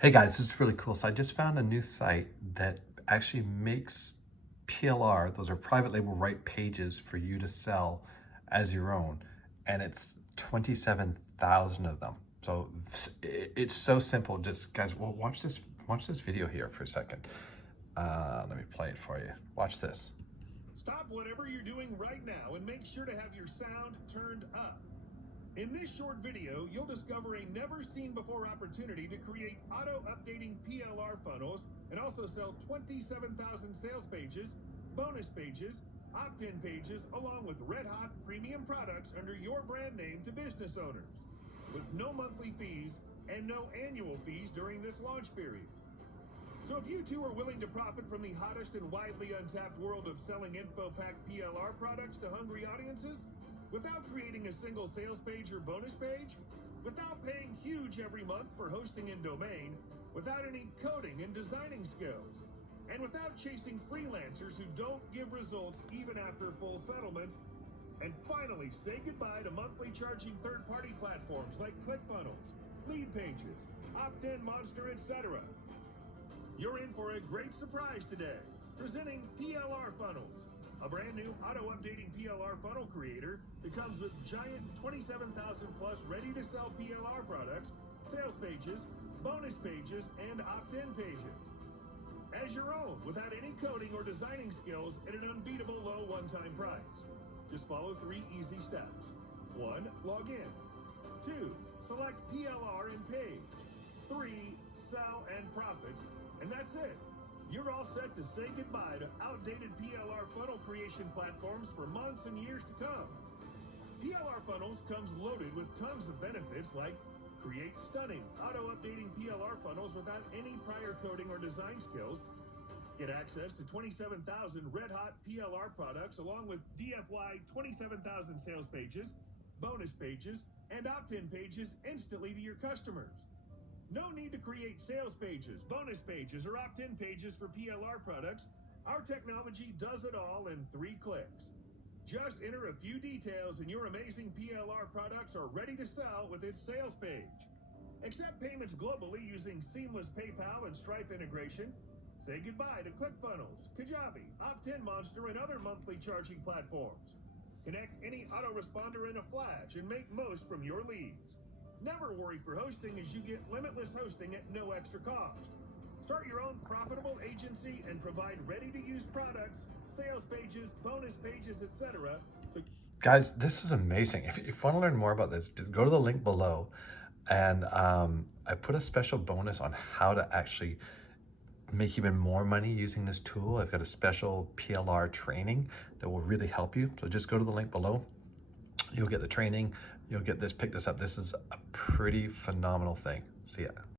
Hey guys, this is really cool. So I just found a new site that actually makes PLR, those are private label right pages for you to sell as your own. And it's 27,000 of them. So it's so simple. Just guys, well, watch this video here for a second. Let me play it for you. Watch this. Stop whatever you're doing right now and make sure to have your sound turned up. In this short video, you'll discover a never-seen-before opportunity to create auto-updating PLR funnels and also sell 27,000 sales pages, bonus pages, opt-in pages, along with red-hot premium products under your brand name to business owners, with no monthly fees and no annual fees during this launch period. So if you too are willing to profit from the hottest and widely untapped world of selling info-packed PLR products to hungry audiences, without creating a single sales page or bonus page, without paying huge every month for hosting and domain, without any coding and designing skills, and without chasing freelancers who don't give results even after full settlement, and finally say goodbye to monthly charging third-party platforms like ClickFunnels, Lead Pages, Optin, Monster, etc. You're in for a great surprise today. Presenting PLR Funnels, a brand new auto-updating PLR funnel creator that comes with giant 27,000 plus ready-to-sell PLR products, sales pages, bonus pages, and opt-in pages. As your own, without any coding or designing skills at an unbeatable low one-time price. Just follow 3 easy steps. 1. Log in. 2. Select PLR and page. 3. Sell and profit. And that's it. You're all set to say goodbye to outdated PLR funnel creation platforms for months and years to come. PLR Funnels comes loaded with tons of benefits like create stunning, auto-updating PLR funnels without any prior coding or design skills, get access to 27,000 red-hot PLR products along with DFY 27,000 sales pages, bonus pages, and opt-in pages instantly to your customers. No need to create sales pages, bonus pages, or opt-in pages for PLR products. Our technology does it all in 3 clicks. Just enter a few details and your amazing PLR products are ready to sell with its sales page. Accept payments globally using seamless PayPal and Stripe integration. Say goodbye to ClickFunnels, Kajabi, Optin, Monster, and other monthly charging platforms. Connect any autoresponder in a flash and make most from your leads. Never worry for hosting as you get limitless hosting at no extra cost. Start your own profitable agency and provide ready-to-use products, sales pages, bonus pages, etc. Guys, this is amazing. If you want to learn more about this, just go to the link below. And I put a special bonus on how to actually make even more money using this tool. I've got a special PLR training that will really help you. So just go to the link below. You'll get the training. You'll get this, pick this up. This is a pretty phenomenal thing. See ya.